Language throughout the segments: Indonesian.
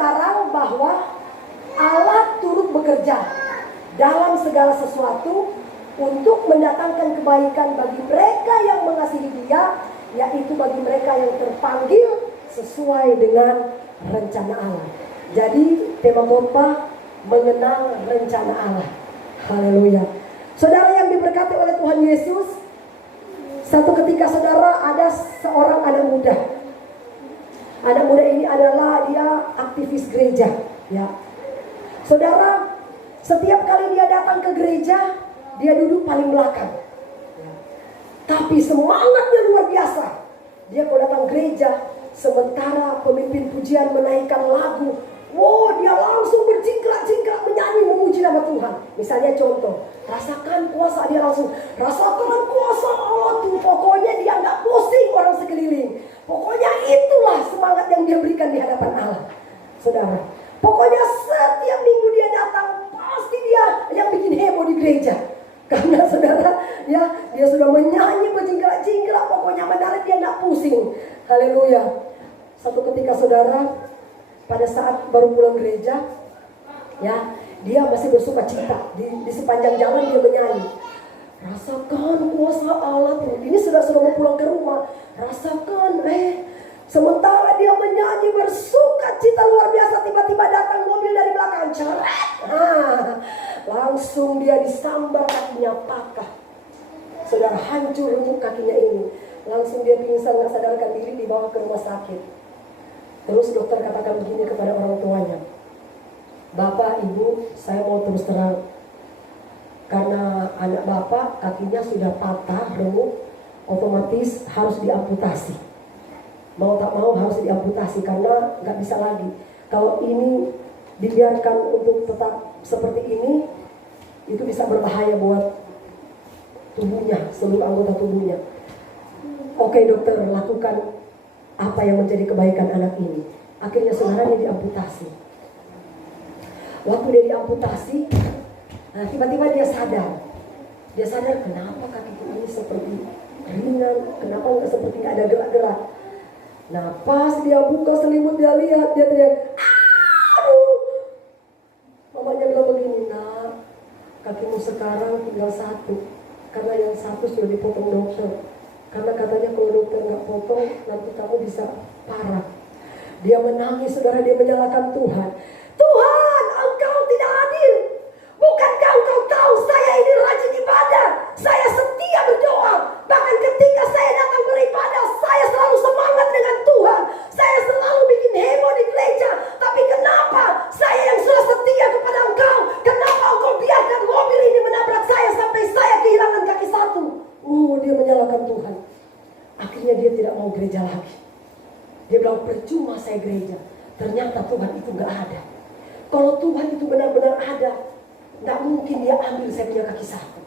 sekarang bahwa Allah turut bekerja dalam segala sesuatu untuk mendatangkan kebaikan bagi mereka yang mengasihi Dia, yaitu bagi mereka yang terpanggil sesuai dengan rencana Allah. Jadi tema khotbah mengenal rencana Allah. Haleluya. Saudara yang diberkati oleh Tuhan Yesus, satu ketika saudara ada seorang anak muda. Anak muda ini adalah dia aktivis gereja, ya. Saudara, setiap kali dia datang ke gereja, dia duduk paling belakang. Ya. Tapi semangatnya luar biasa. Dia kalau datang gereja, sementara pemimpin pujian menaikkan lagu, wow, dia langsung berjingkrak-jingkrak menyanyi memuji nama Tuhan. Misalnya contoh, rasakan kuasa, dia langsung rasakan kuasa Allah tuh. Pokoknya dia nggak pusing orang sekeliling. Pokoknya itulah semangat yang dia berikan di hadapan Allah. Saudara, pokoknya setiap minggu dia datang, pasti dia yang bikin heboh di gereja. Karena saudara, ya, dia sudah menyanyi berjingkrak-jingkrak, pokoknya menarik, dia nggak pusing. Haleluya. Satu ketika saudara, pada saat baru pulang gereja, ya, dia masih bersuka cita di sepanjang jalan dia menyanyi. Rasakan kuasa Allah tuh. Ini sudah mau pulang ke rumah. Rasakan, sementara dia menyanyi bersuka cita luar biasa, tiba-tiba datang mobil dari belakang, ceret. Langsung dia disambar kakinya patah. Saudara, hancur untuk kakinya ini. Langsung dia pingsan, nggak sadarkan diri, dibawa ke rumah sakit. Terus dokter katakan begini kepada orang tuanya, Bapak, Ibu, saya mau terus terang, karena anak Bapak kakinya sudah patah, remuk, otomatis harus diamputasi. Mau tak mau harus diamputasi karena nggak bisa lagi. Kalau ini dibiarkan untuk tetap seperti ini, itu bisa berbahaya buat tubuhnya, seluruh anggota tubuhnya. Oke dokter, lakukan apa yang menjadi kebaikan anak ini. Akhirnya saudaranya diamputasi. Waktu dia diamputasi, tiba-tiba dia sadar. Dia sadar, kenapa kakiku ini seperti ringan, kenapa nggak seperti nggak ada gerak-gerak. Nah pas dia buka selimut, dia lihat, dia teriak, aduh. Mamanya bilang begini, nak, kakimu sekarang tinggal satu, karena yang satu sudah dipotong dokter. Karena katanya kalau dokter nggak potong, nanti kamu bisa parah. Dia menangis, saudara, dia menyalahkan Tuhan. Tuhan, Engkau tidak adil. Bukankah Engkau tahu saya ini rajin ibadah, saya setia berdoa. Bahkan ketika saya datang beribadah, saya selalu semangat dengan Tuhan. Saya selalu bikin heboh di gereja. Tapi kenapa saya yang sudah setia kepada Engkau, kenapa Engkau biarkan mobil ini menabrak saya sampai saya kehilangan kaki satu? Dia menyalahkan Tuhan. Akhirnya dia tidak mau gereja lagi. Dia bilang, percuma saya gereja. Ternyata Tuhan itu gak ada. Kalau Tuhan itu benar-benar ada, gak mungkin dia ambil saya punya kaki satu.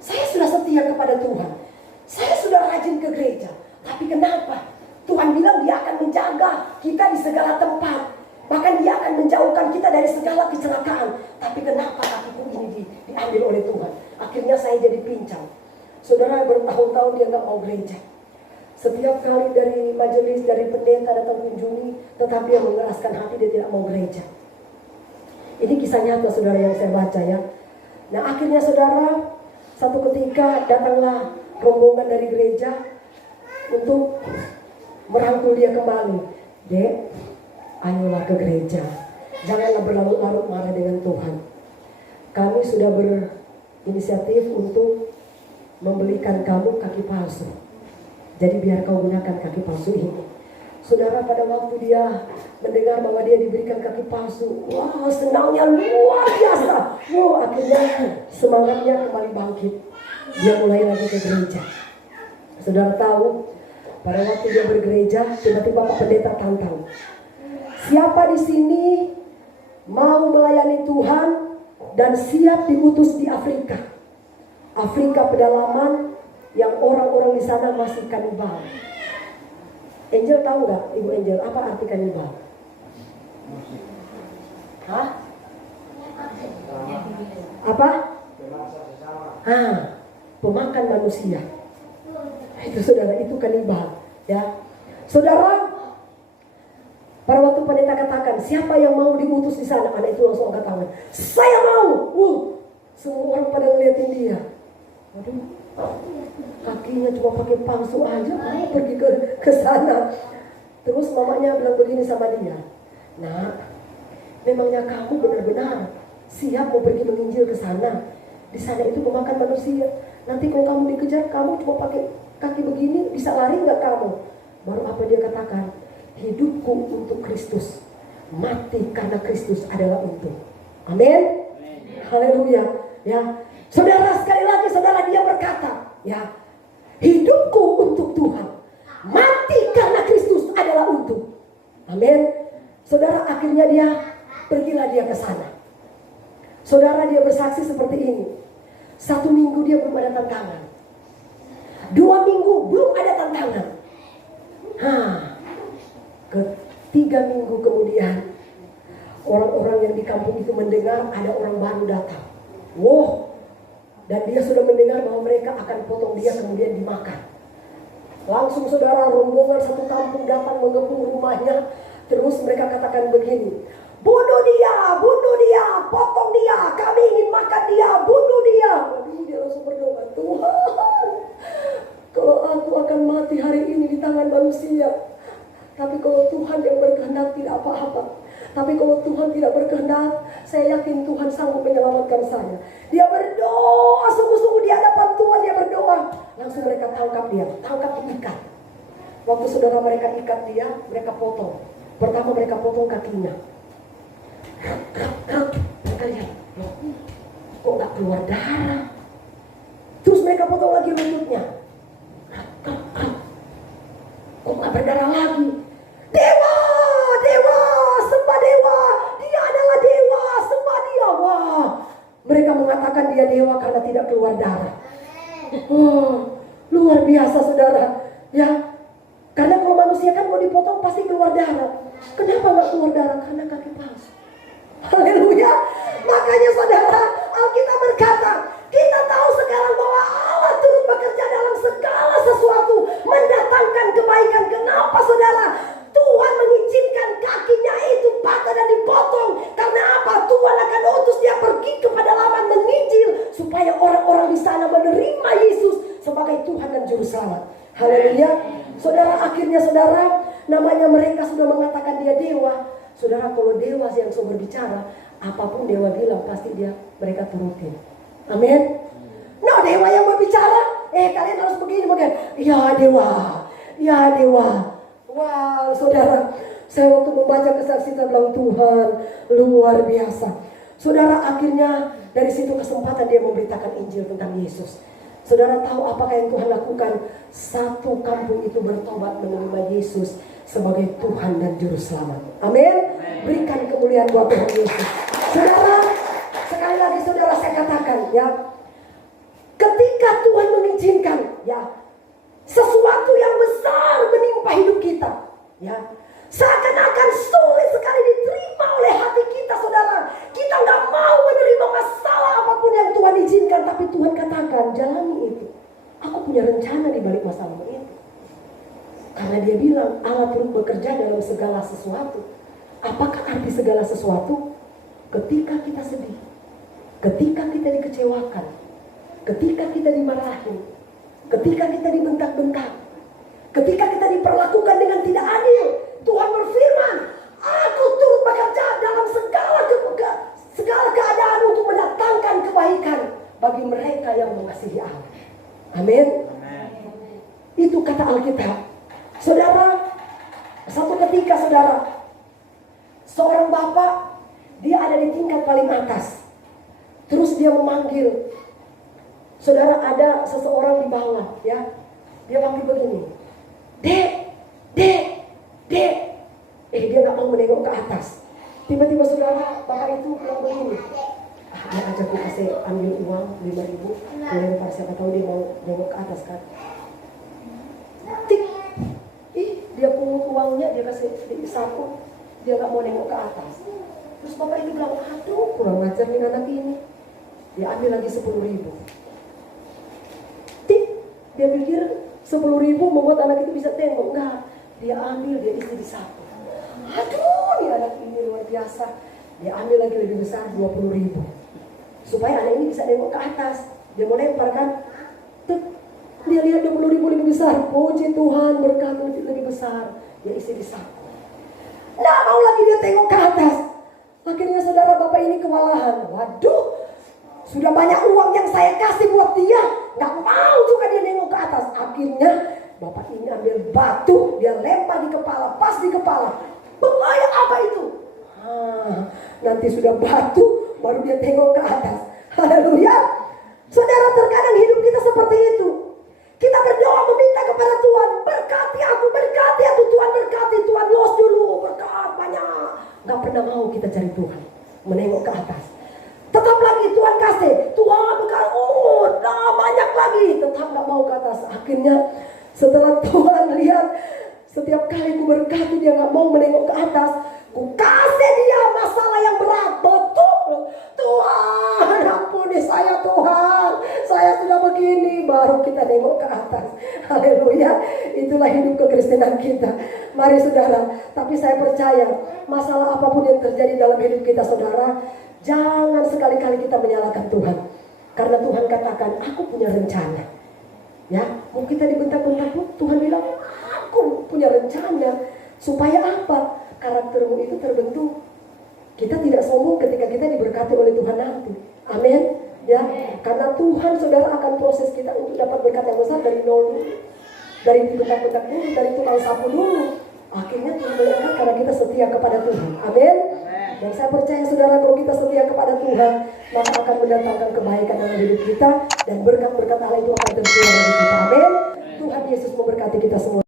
Saya sudah setia kepada Tuhan. Saya sudah rajin ke gereja. Tapi kenapa? Tuhan bilang dia akan menjaga kita di segala tempat. Bahkan dia akan menjauhkan kita dari segala kecelakaan. Tapi kenapa kakiku ini diambil oleh Tuhan? Akhirnya saya jadi pincang. Saudara, bertahun-tahun dia gak mau gereja. Setiap kali dari majelis, dari pendeta datang kunjungi, tetapi dia mengeraskan hati, dia tidak mau gereja. Ini kisah nyata saudara yang saya baca ya. Nah akhirnya saudara, satu ketika datanglah rombongan dari gereja untuk merangkul dia kembali. Dek, ayolah ke gereja. Janganlah berlarut-larut marah dengan Tuhan. Kami sudah berinisiatif untuk membelikan kamu kaki palsu. Jadi biar kau gunakan kaki palsu ini. Saudara, pada waktu dia mendengar bahwa dia diberikan kaki palsu, wah senangnya luar biasa. Akhirnya semangatnya kembali bangkit. Dia mulai lagi ke gereja. Saudara tahu, pada waktu dia bergereja, tiba-tiba Pak Pendeta tantang. Siapa di sini mau melayani Tuhan dan siap diutus di Afrika? Afrika pedalaman yang orang-orang di sana masih kanibal. Angel tahu nggak, Ibu Angel, apa arti kanibal? Hah? Apa? Pemakan manusia. Itu saudara, itu kanibal. Ya, saudara. Pada waktu pendeta katakan, siapa yang mau diutus di sana? Anak itu langsung angkat tangan. Saya mau. Semua orang pada ngeliatin dia. Waduh, kakinya cuma pakai palsu aja, pergi ke sana. Terus mamanya bilang begini sama dia, "Nak, memangnya kamu benar-benar siap mau pergi menginjil ke sana? Di sana itu memakan manusia. Nanti kalau kamu dikejar, kamu cuma pakai kaki begini, bisa lari nggak kamu?" Baru apa dia katakan? "Hidupku untuk Kristus, mati karena Kristus adalah untung." Amin. Haleluya. Ya, saudara, sekali lagi saudara, dia berkata, ya, hidupku untuk Tuhan, mati karena Kristus adalah untung. Amin. Saudara, akhirnya pergilah dia ke sana. Saudara, dia bersaksi seperti ini. 1 minggu dia belum ada tantangan. 2 minggu belum ada tantangan. Ketiga minggu kemudian, orang-orang yang di kampung itu mendengar ada orang baru datang. Dan dia sudah mendengar bahwa mereka akan potong dia kemudian dimakan. Langsung saudara, rombongan satu kampung datang mengepung rumahnya. Terus mereka katakan begini, bunuh dia, potong dia, kami ingin makan dia, bunuh dia. Waduh, dia langsung berdoa, Tuhan, kalau aku akan mati hari ini di tangan manusia, tapi kalau Tuhan yang berkehendak tidak apa-apa. Tapi kalau Tuhan tidak berkehendak, saya yakin Tuhan sanggup menyelamatkan saya. Dia berdoa, sungguh-sungguh di hadapan Tuhan dia berdoa. Langsung mereka tangkap dia, diikat. Waktu saudara mereka ikat dia, mereka potong. Pertama mereka potong kakinya. Mereka lihat, loh, kok gak keluar darah? Terus mereka potong lagi lututnya. Kok gak berdarah lagi? Dewa, sembah dewa, dia adalah dewa, sembah dia. Wah, mereka mengatakan dia dewa karena tidak keluar darah. Luar biasa saudara. Ya, karena kalau manusia kan mau dipotong pasti keluar darah. Kenapa gak keluar darah? Karena kaki palsu. Haleluya. Makanya saudara, Alkitab berkata, kita tahu sekarang bahwa Allah turut bekerja dalam segala sesuatu, mendatangkan kebaikan. Kenapa saudara? Tuhan mengizinkan kakinya itu patah dan dipotong. Karena apa? Tuhan akan utus dia pergi ke pedalaman menginjil, supaya orang-orang di sana menerima Yesus sebagai Tuhan dan Juru Selamat. Haleluya. Saudara, akhirnya saudara, namanya mereka sudah mengatakan dia dewa. Saudara, kalau dewa yang sudah berbicara, apapun dewa bilang pasti mereka turutin. Amin. No, dewa yang berbicara, kalian harus begini. Ya dewa. Wow, saudara, saya waktu membaca kesaksian bilang, Tuhan luar biasa. Saudara, akhirnya dari situ kesempatan dia memberitakan Injil tentang Yesus. Saudara tahu apakah yang Tuhan lakukan? Satu kampung itu bertobat menerima Yesus sebagai Tuhan dan Juru Selamat. Amin. Berikan kemuliaan buat Tuhan Yesus. Saudara, sekali lagi saudara saya katakan, ya, ketika Tuhan mengizinkan, ya, sesuatu yang besar menimpa hidup kita, ya, seakan-akan sulit sekali diterima oleh hati kita, saudara. Kita nggak mau menerima masalah apapun yang Tuhan izinkan, tapi Tuhan katakan, jalani itu. Aku punya rencana di balik masalah itu. Karena dia bilang, Allah turut bekerja dalam segala sesuatu. Apakah arti segala sesuatu? Ketika kita sedih, ketika kita dikecewakan, ketika kita dimarahin, ketika kita dibentak-bentak, ketika kita diperlakukan dengan tidak adil, Tuhan berfirman, aku turut bekerja dalam segala keadaan untuk mendatangkan kebaikan bagi mereka yang mengasihi Allah. Amin. Itu kata Alkitab. Saudara, satu ketika saudara, seorang bapak, dia ada di tingkat paling atas. Terus dia memanggil. Saudara, ada seseorang di bawah, ya. Dia panggil begini, Dek. Dia gak mau menengok ke atas. Tiba-tiba saudara, bapak itu bilang begini, dia ajak gue kasih ambil uang 5.000. Kemudian siapa tahu dia mau nengok ke atas kan. Tik. Dia pungut uangnya, dia kasih di saku. Dia gak mau nengok ke atas. Terus bapak itu bilang, aduh kurang ajar nih anak ini. Dia ambil lagi 10.000. Tik. Dia pikir 10.000 membuat anak itu bisa tengok. Enggak. Dia ambil, dia isi di saku. Aduh, nih anak ini luar biasa. Dia ambil lagi lebih besar 20.000. Supaya anak ini bisa nengok ke atas. Dia mau lempar kan. Tuk, dia lihat 20.000 lebih besar. Puji Tuhan, berkat lebih besar. Dia isi di saku. Nggak mau lagi dia tengok ke atas. Akhirnya saudara bapak ini kewalahan. Waduh, sudah banyak uang yang saya kasih buat dia, nggak mau juga dia nengok ke atas. Akhirnya bapak ini ambil batu, dia lempar di kepala, pas di kepala. Bahaya apa itu? Nanti sudah batu, baru dia tengok ke atas. Haleluya. Saudara, terkadang hidup kita seperti itu. Kita berdoa meminta kepada Tuhan, berkati aku, Tuhan berkati, Tuhan los dulu, berkat banyak. Nggak pernah mau kita cari Tuhan, menengok ke atas. Tetap lagi Tuhan kasih, Tuhan berkati, banyak lagi, tetap nggak mau ke atas. Akhirnya setelah Tuhan lihat setiap kali ku berkati dia nggak mau menengok ke atas, ku kasih dia masalah yang berat. Betul, Tuhan ampuni saya, Tuhan saya sudah begini, baru kita nengok ke atas. Haleluya. Itulah hidup kekristenan kita. Mari saudara, tapi saya percaya masalah apapun yang terjadi dalam hidup kita saudara, jangan sekali-kali kita menyalahkan Tuhan. Karena Tuhan katakan, aku punya rencana. Ya, mau kita dibentak-bentak pun Tuhan bilang, aku punya rencana. Supaya apa? Karaktermu itu terbentuk. Kita tidak sombong ketika kita diberkati oleh Tuhan nanti. Amin. Ya, karena Tuhan saudara akan proses kita untuk dapat berkat yang besar dari nol dulu. Dari dibentak-bentak dulu, dari tukang sapu dulu. Akhirnya Tuhan melihat karena kita setia kepada Tuhan. Amin. Dan saya percaya saudara, kalau kita setia kepada Tuhan, maka akan mendatangkan kebaikan dalam hidup kita, dan berkat-berkat Allah itu akan tercurah dari kita. Amin. Tuhan Yesus memberkati kita semua.